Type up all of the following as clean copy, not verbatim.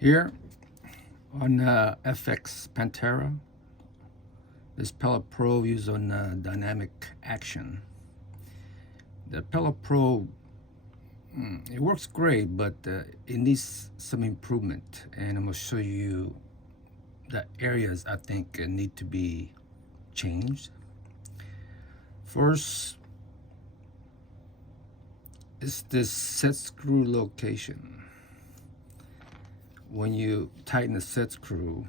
Here on FX Panthera, this pellet probe used on dynamic action. The pellet probe, it works great, but it needs some improvement, and I'm gonna show you the areas I think need to be changed. First is this set screw location. When you tighten the set screw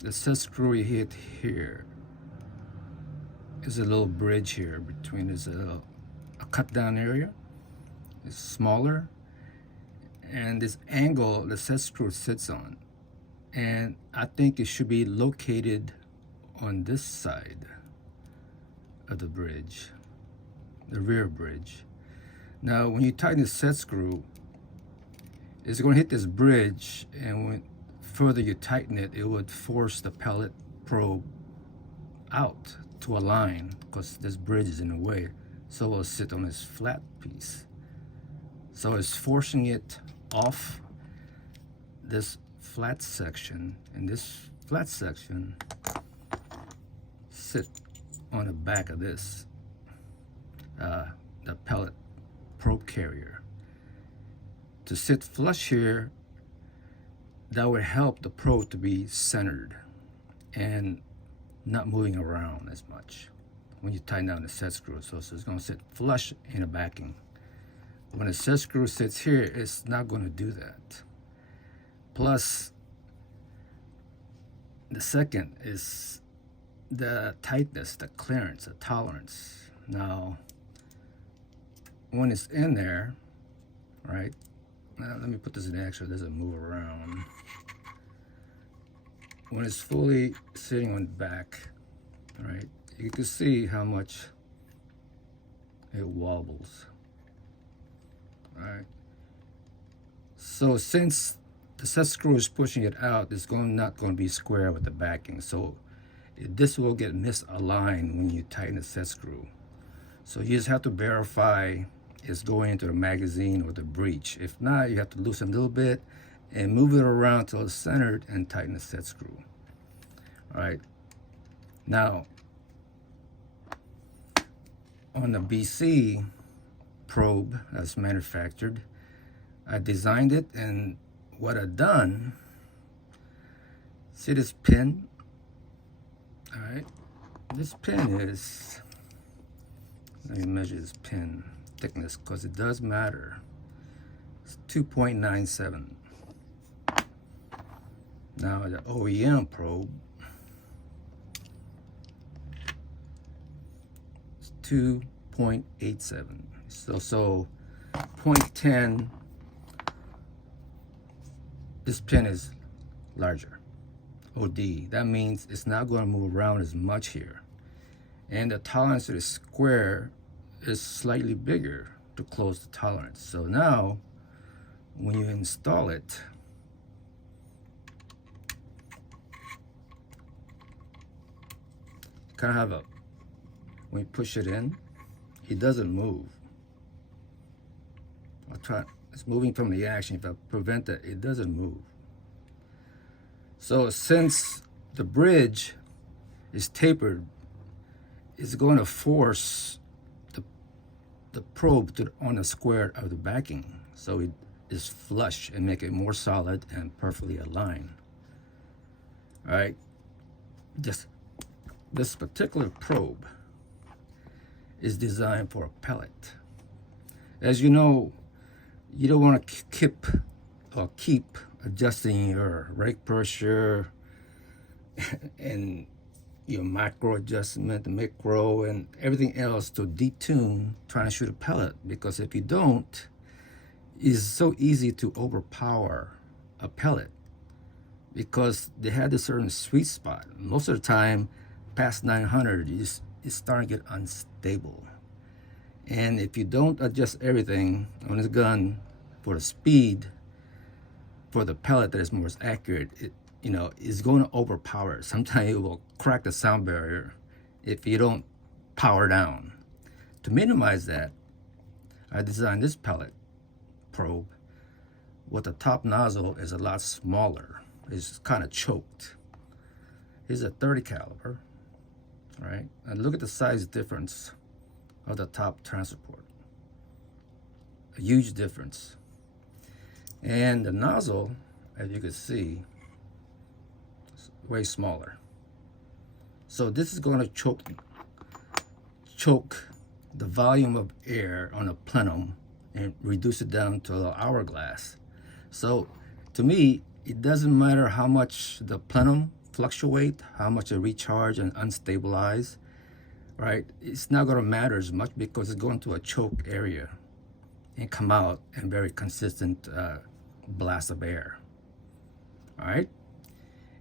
you hit here is a little bridge here between. There's a cut down area. It's smaller, and this angle the set screw sits on, and I think it should be located on this side of the bridge, the rear bridge. Now when you tighten the set screw, it's going to hit this bridge, and when further you tighten it, it would force the pellet probe out to align because this bridge is in the way, so it will sit on this flat piece. So it's forcing it off this flat section, and this flat section sit on the back of this, the pellet probe carrier. To sit flush here, that would help the probe to be centered and not moving around as much when you tighten down the set screw. So it's going to sit flush in the backing. When the set screw sits here, it's not going to do that. Plus, the second is the tightness, the clearance, the tolerance. Now, when it's in there, right? Now, let me put this in action so it doesn't move around. When it's fully sitting on the back, right, you can see how much it wobbles. All right. So since the set screw is pushing it out, it's not going to be square with the backing. So this will get misaligned when you tighten the set screw. So you just have to verify it's going into the magazine or the breech. If not, you have to loosen a little bit and move it around till it's centered and tighten the set screw. All right. Now, on the BC probe that's manufactured, I designed it, and what I've done, see this pin? All right. This pin is, let me measure this pin thickness because it does matter. It's 2.97. Now the OEM probe is 2.87. So 0.10, this pin is larger. OD. That means it's not going to move around as much here. And the tolerance of the square is slightly bigger to close the tolerance. So now, when you install it, kind of have a, when you push it in, it doesn't move. It's moving from the action. If I prevent it, it doesn't move. So since the bridge is tapered, it's going to force the probe on the square of the backing, so it is flush and make it more solid and perfectly aligned. All right, this particular probe is designed for a pellet. As you know, you don't want to keep adjusting your rake pressure and your macro adjustment, the micro, and everything else to detune trying to shoot a pellet, because if you don't, it's so easy to overpower a pellet because they had a certain sweet spot. Most of the time, past 900, it's starting to get unstable. And if you don't adjust everything on this gun for the speed, for the pellet that is more accurate, it is going to overpower. Sometimes it will crack the sound barrier if you don't power down. To minimize that, I designed this pellet probe with the top nozzle is a lot smaller. It's kind of choked. Here's a 30 caliber, right? And look at the size difference of the top transport. A huge difference. And the nozzle, as you can see, is way smaller. So this is going to choke the volume of air on a plenum and reduce it down to an hourglass. So to me, it doesn't matter how much the plenum fluctuate, how much it recharge and unstabilize, right? It's not going to matter as much because it's going to a choke area and come out in very consistent blast of air. All right,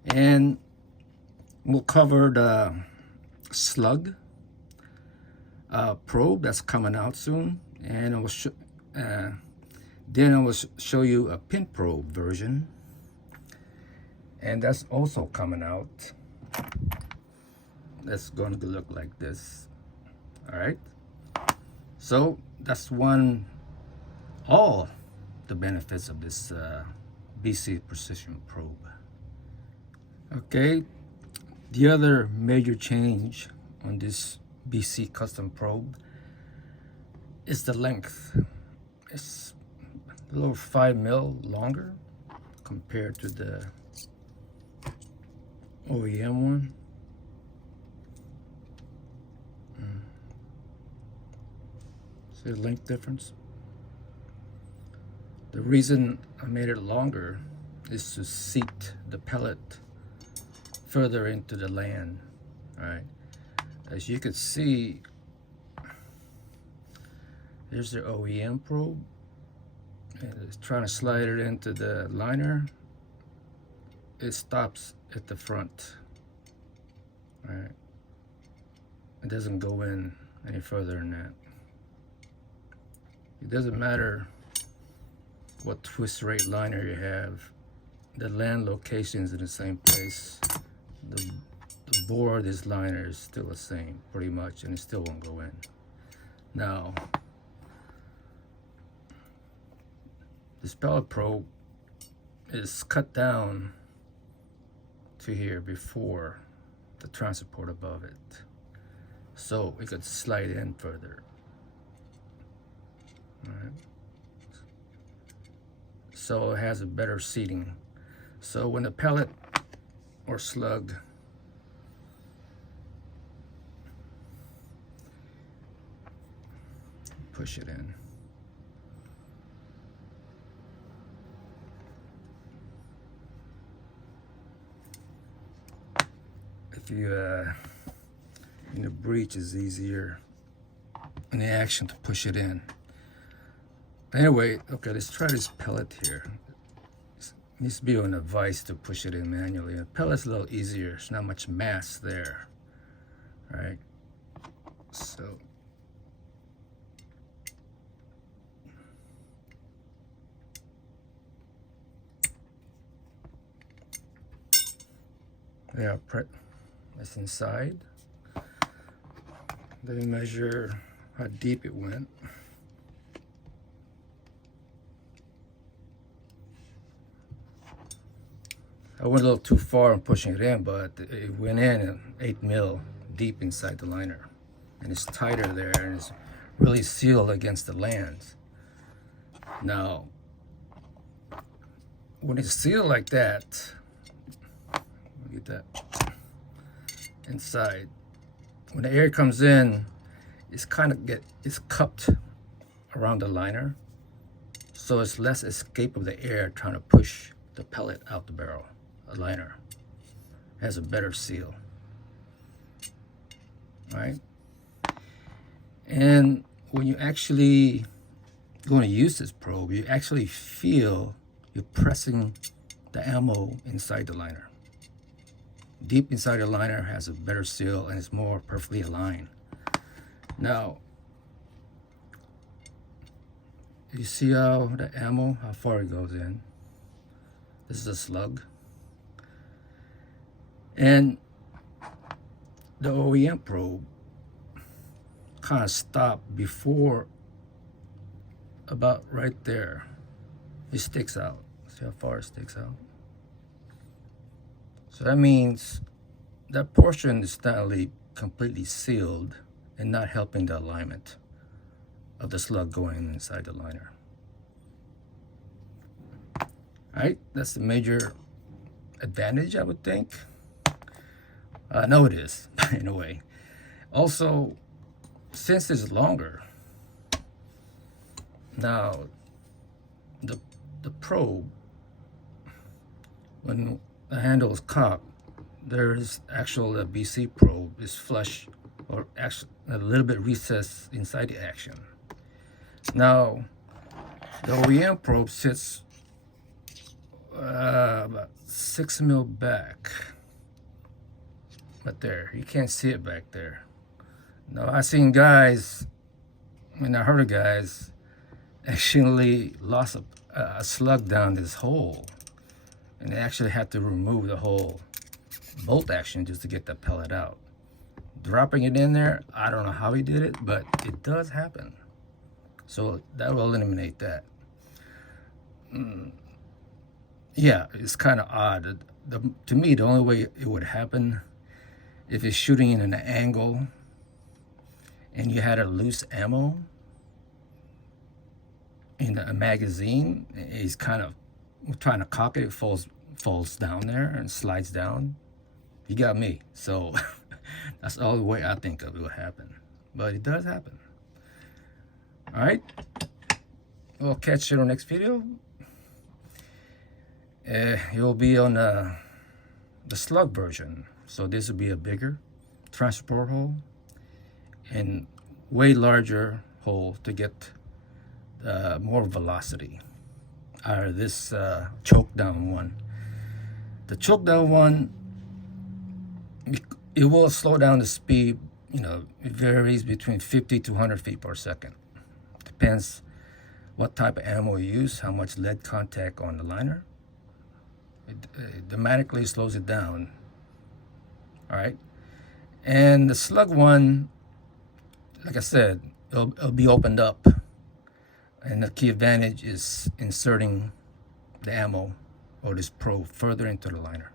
and we'll cover the slug probe that's coming out soon, and then I will show you a pin probe version, and that's also coming out. That's going to look like this. All right, so that's all the benefits of this BC precision probe. Okay, the other major change on this BC custom probe is the length. It's a little 5 mil longer compared to the OEM one. See the length difference? The reason I made it longer is to seat the pellet further into the land. All right, as you can see, here's the OEM probe, and it's trying to slide it into the liner. It stops at the front. All right, it doesn't go in any further than that. It doesn't matter what twist rate liner you have, the land location is in the same place. The bore of this liner is still the same, pretty much, and it still won't go in. Now, this pellet probe is cut down to here before the transport above it, so it could slide in further. All right. So it has a better seating. So when the pellet or slug push it in, if you in the breech is easier in the action to push it in. Anyway, okay, let's try this pellet here. It needs to be on a vise to push it in manually. The pellet's a little easier. There's not much mass there. All right, so yeah, that's inside. Let me measure how deep it went. I went a little too far in pushing it in, but it went in 8 mil deep inside the liner. And it's tighter there, and it's really sealed against the lands. Now, when it's sealed like that, look at that, inside, when the air comes in, it's it's cupped around the liner, so it's less escape of the air trying to push the pellet out the barrel. A liner has a better seal, right? And when you actually going to use this probe, you actually feel you're pressing the ammo inside the liner. Deep inside the liner has a better seal and it's more perfectly aligned. Now, you see how the ammo, how far it goes in. This is a slug. And the OEM probe kind of stopped before about right there. it sticks out. See how far it sticks out? So that means that portion is not only completely sealed and not helping the alignment of the slug going inside the liner. All right, that's the major advantage, I would think. No, it is, in a way. Also, since it's longer, now the probe, when the handle is cocked, there is actual BC probe is flush or actually a little bit recessed inside the action. Now, the OEM probe sits about 6 mil back. But there, you can't see it back there. Now, I seen guys, I heard of guys actually lost a slug down this hole, and they actually had to remove the whole bolt action just to get the pellet out. Dropping it in there, I don't know how he did it, but it does happen. So that will eliminate that. Yeah, it's kind of odd. To me, the only way it would happen if it's shooting in an angle and you had a loose ammo in a magazine, he's kind of trying to cock it, it falls down there and slides down. You got me. So that's the only way I think of it would happen. But it does happen. All right. We'll catch you on the next video. You'll be on the slug version. So this will be a bigger transport hole and way larger hole to get more velocity out of this choke down one. The choke down one, it will slow down the speed. You know, it varies between 50 to 100 feet per second. Depends what type of ammo you use, how much lead contact on the liner. It dramatically slows it down. All right, and the slug one, like I said, it'll be opened up, and the key advantage is inserting the ammo or this probe further into the liner.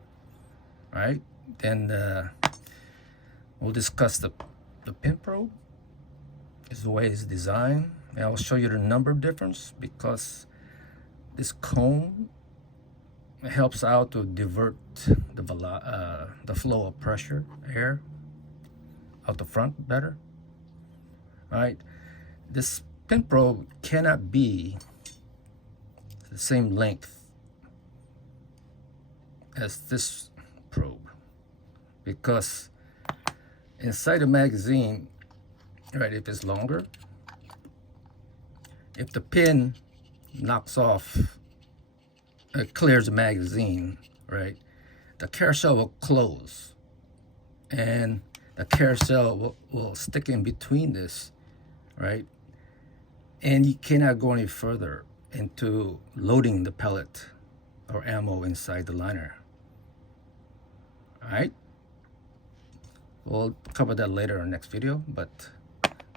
All right, then we'll discuss the pin probe. Is the way it's designed, and I'll show you the number difference because this comb helps out to divert the flow of pressure, air, out the front better. All right, this pin probe cannot be the same length as this probe because inside the magazine, right, if it's longer, if the pin knocks off, it clears the magazine, right, the carousel will close and the carousel will stick in between this, right, and you cannot go any further into loading the pellet or ammo inside the liner. All right, we'll cover that later in the next video, but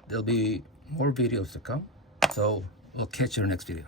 there'll be more videos to come, so we'll catch you in the next video.